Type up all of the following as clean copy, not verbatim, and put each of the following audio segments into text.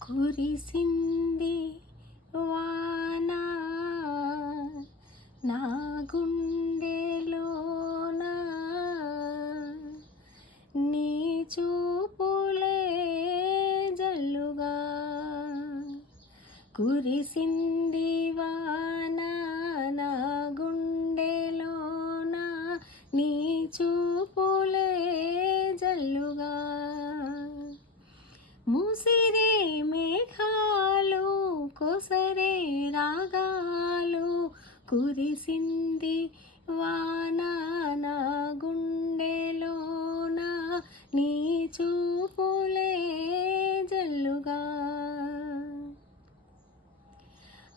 కురిసింది వాన నా గుండెలోన నీ చూపులే జల్లుగా కురిసింది వాన నా గుండెలోన నీ చూపులే జల్లుగా ముసిరే మేఘాలు కొసరే రాగాలు కురిసింది వాన నా గుండెలోన నీ చూపులే జల్లుగా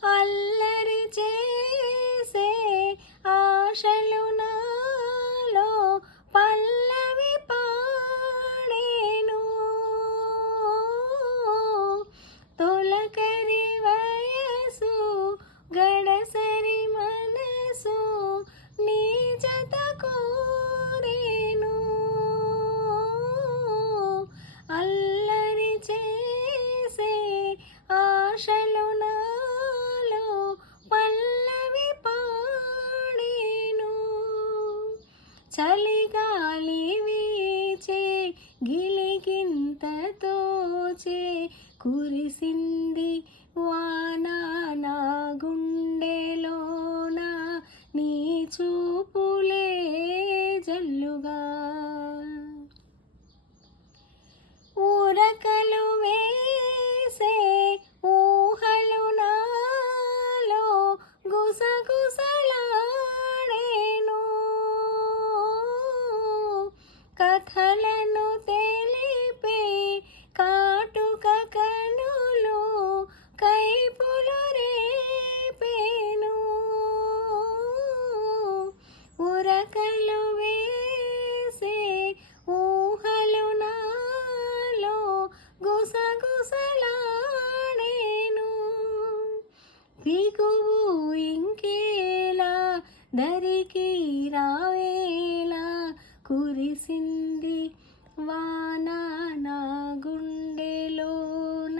అల్లరి చేసే ఆశలు నాలో పల్లవి పాడేను తొలకరి వయసు గడసరి మనసు నీ జత కోరేను అల్లరి చేసే ఆశలు నాలో పల్లవి పాడేను చలిగాలి వీచే గిలిగింతతోచే కురిసింది వాన నా గుండెలోన నీ చూపులే జల్లుగా ఊరకలు వేసే ఊహలు నాలో గుసగుసలాడేను కథలను తెలిపే కాటుక కనులు కైపులు రేపేను ఉరకలు వేసే ఊహలు నాలో గుసగుసలాడేను దిగువు ఇంకేలా దరికి రావేలా కురిసింది వాన నా గుండెలోన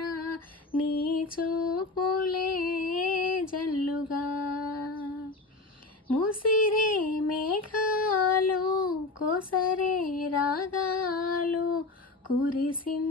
నీ చూపులే జల్లుగా ముసిరే మేఘాలు కొసరే రాగాలు కురిసింది